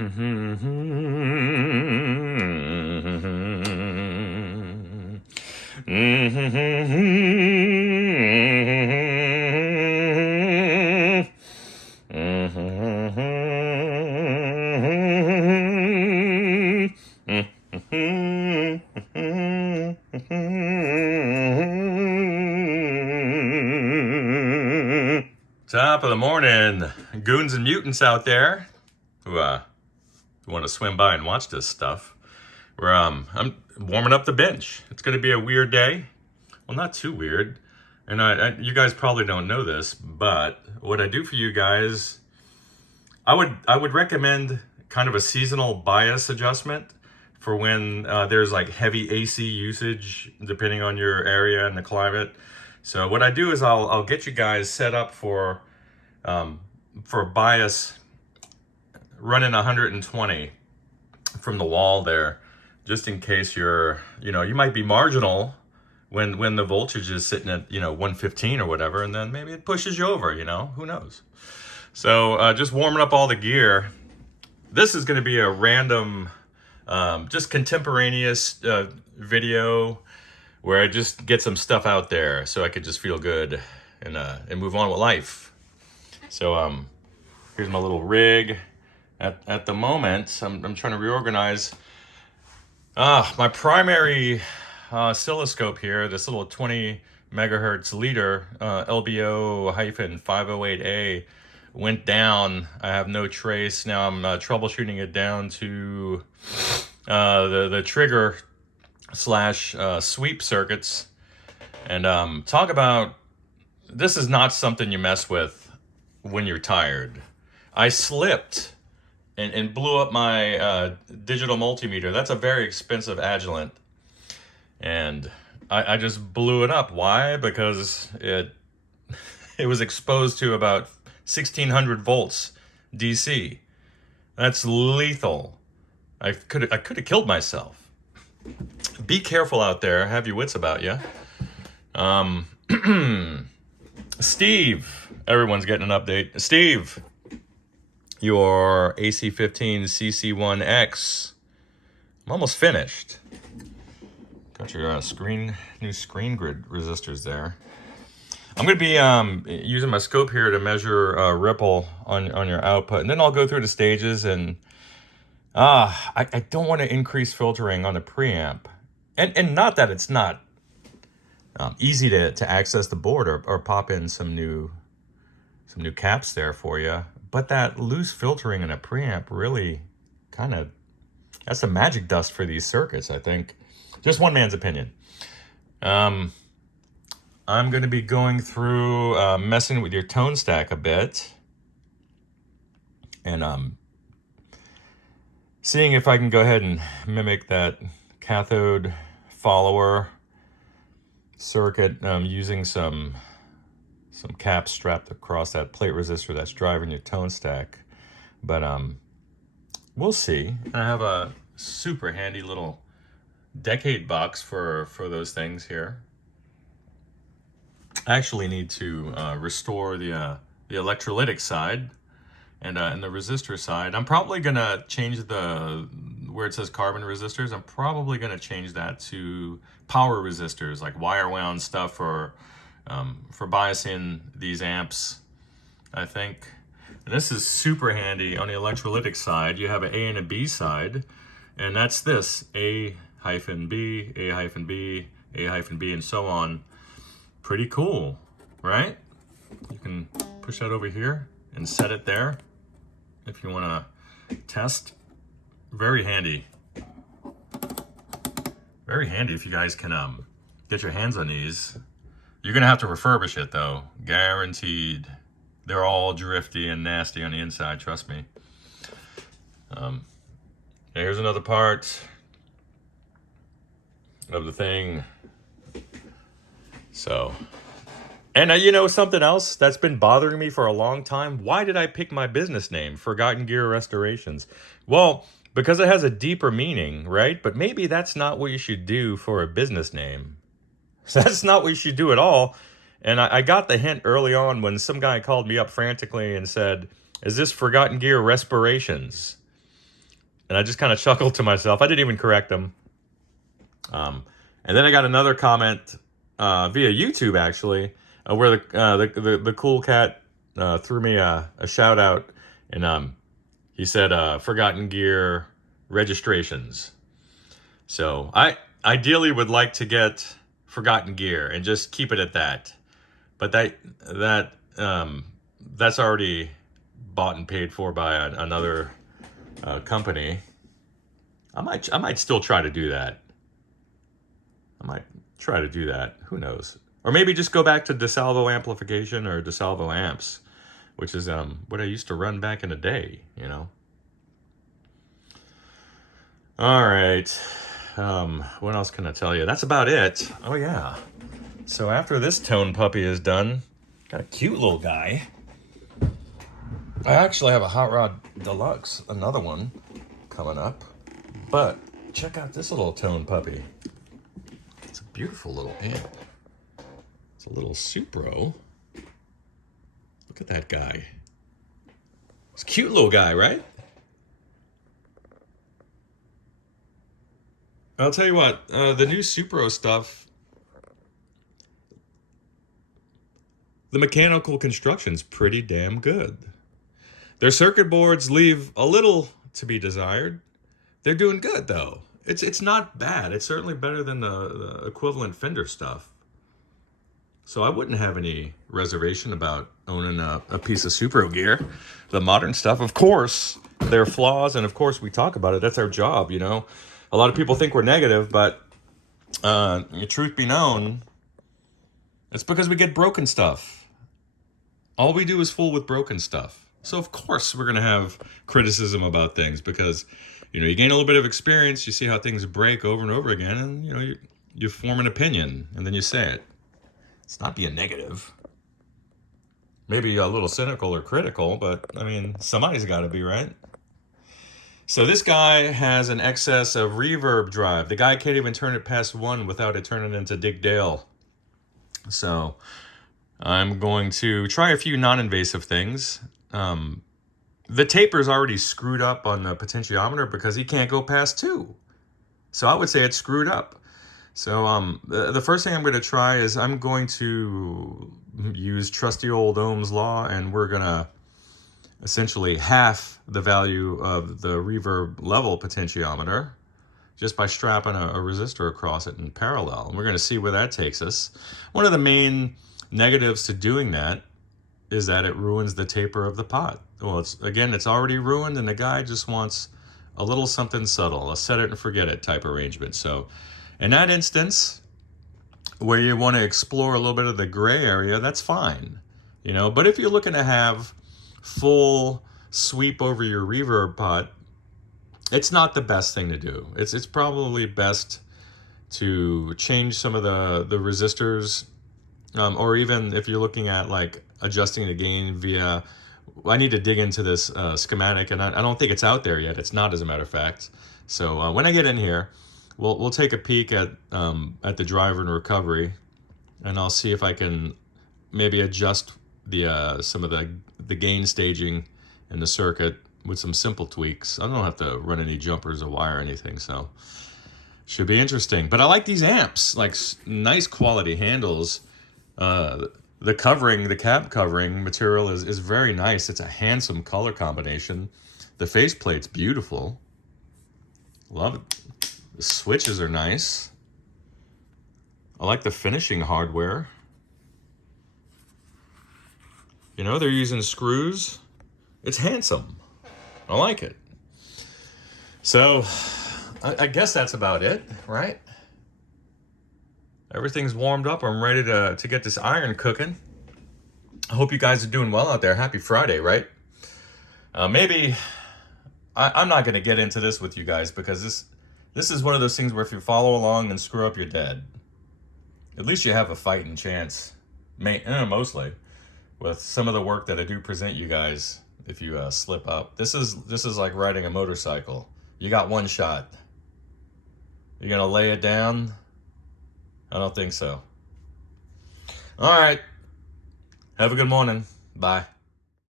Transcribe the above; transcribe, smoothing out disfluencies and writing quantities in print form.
Top of the morning, goons and mutants out there who want to swim by and watch this stuff. I'm warming up the bench. It's going to be a weird day. Well, not too weird. And you guys probably don't know this, but what I do for you guys, I would recommend kind of a seasonal bias adjustment for when there's like heavy AC usage, depending on your area and the climate. So what I do is I'll get you guys set up for bias running 120 from the wall there, just in case you might be marginal when the voltage is sitting at 115 or whatever, and then maybe it pushes you over, who knows. So just warming up all the gear. This is going to be a random just contemporaneous video where I just get some stuff out there so I could just feel good and move on with life. So here's my little rig. At the moment, I'm trying to reorganize my primary oscilloscope here, this little 20 megahertz leader LBO-508A went down. I have no trace. Now I'm troubleshooting it down to the trigger / sweep circuits. And talk about, this is not something you mess with when you're tired. I slipped and blew up my digital multimeter. That's a very expensive Agilent. And I just blew it up. Why? Because it was exposed to about 1600 volts DC. That's lethal. I could have killed myself. Be careful out there. Have your wits about you. Steve, everyone's getting an update. Steve, your AC15 CC1X. I'm almost finished. Got your new screen grid resistors there. I'm going to be using my scope here to measure ripple on your output, and then I'll go through the stages. And I don't want to increase filtering on the preamp, and not that it's not easy to access the board or pop in some new caps there for you. But that loose filtering in a preamp really that's the magic dust for these circuits, I think. Just one man's opinion. I'm going to be going through messing with your tone stack a bit, and seeing if I can go ahead and mimic that cathode follower circuit using some caps strapped across that plate resistor that's driving your tone stack. But we'll see. I have a super handy little decade box for those things here. I actually need to restore the electrolytic side and the resistor side. I'm probably gonna change where it says carbon resistors. I'm probably gonna change that to power resistors, like wire wound stuff for biasing these amps, I think. And this is super handy on the electrolytic side. You have an A and a B side, and that's this A-B, A-B, A-B, and so on. Pretty cool, right? You can push that over here and set it there if you want to test. Very handy. Very handy if you guys can get your hands on these. You're going to have to refurbish it, though. Guaranteed. They're all drifty and nasty on the inside, trust me. Here's another part of the thing. So, and something else that's been bothering me for a long time. Why did I pick my business name, Forgotten Gear Restorations? Well, because it has a deeper meaning, right? But maybe that's not what you should do for a business name. So that's not what you should do at all. And I got the hint early on when some guy called me up frantically and said, "Is this Forgotten Gear Respirations?" And I just kind of chuckled to myself. I didn't even correct them. And then I got another comment via YouTube, actually, where the cool cat threw me a shout out, and he said forgotten gear registrations. So I ideally would like to get forgotten gear and just keep it at that. But that's already bought and paid for by another company. I might still try to do that. Who knows? Or maybe just go back to DeSalvo amplification or DeSalvo amps, which is what I used to run back in the day, you know. All right. What else can I tell you? That's about it. Oh yeah. So after this tone puppy is done, got a cute little guy. I actually have a Hot Rod Deluxe, another one, coming up. But check out this little tone puppy. It's a beautiful little amp. It's a little Supro. Look at that guy. It's a cute little guy, right? I'll tell you what, the new Supro stuff, the mechanical construction's pretty damn good. Their circuit boards leave a little to be desired. They're doing good, though. It's not bad. It's certainly better than the equivalent Fender stuff. So I wouldn't have any reservation about owning a piece of Supro gear. The modern stuff, of course, there are flaws, and of course we talk about it. That's our job, you know. A lot of people think we're negative, but truth be known, it's because we get broken stuff. All we do is fool with broken stuff. So of course we're going to have criticism about things because, you know, you gain a little bit of experience, you see how things break over and over again, and, you know, you form an opinion, and then you say it. It's not being negative. Maybe a little cynical or critical, but, I mean, somebody's got to be, right? So this guy has an excess of reverb drive. The guy can't even turn it past 1 without it turning into Dick Dale. So I'm going to try a few non-invasive things. The taper's already screwed up on the potentiometer because he can't go past 2. So I would say it's screwed up. So the first thing I'm going to try is I'm going to use trusty old Ohm's law, and we're going to essentially half the value of the reverb level potentiometer just by strapping a resistor across it in parallel. And we're going to see where that takes us. One of the main negatives to doing that is that it ruins the taper of the pot. Well, it's already ruined, and the guy just wants a little something subtle, a set it and forget it type arrangement. So in that instance, where you want to explore a little bit of the gray area, that's fine, you know. But if you're looking to have full sweep over your reverb pot, it's not the best thing to do. It's probably best to change some of the resistors, or even if you're looking at like adjusting the gain via, I need to dig into this schematic, and I don't think it's out there yet. It's not, as a matter of fact. So when I get in here, we'll take a peek at the driver and recovery, and I'll see if I can maybe adjust the some of the gain staging in the circuit with some simple tweaks. I don't have to run any jumpers or wire or anything, so should be interesting. But I like these amps, like nice quality handles. The covering, the cab covering material is very nice. It's a handsome color combination. The faceplate's beautiful. Love it. The switches are nice. I like the finishing hardware. You know, they're using screws. It's handsome. I like it. So, I guess that's about it, right? Everything's warmed up. I'm ready to get this iron cooking. I hope you guys are doing well out there. Happy Friday, right? Maybe I'm not going to get into this with you guys because this is one of those things where if you follow along and screw up, you're dead. At least you have a fighting chance, mostly, with some of the work that I do present you guys. If you slip up, this is like riding a motorcycle. You got one shot. You're gonna lay it down? I don't think so. All right. Have a good morning. Bye.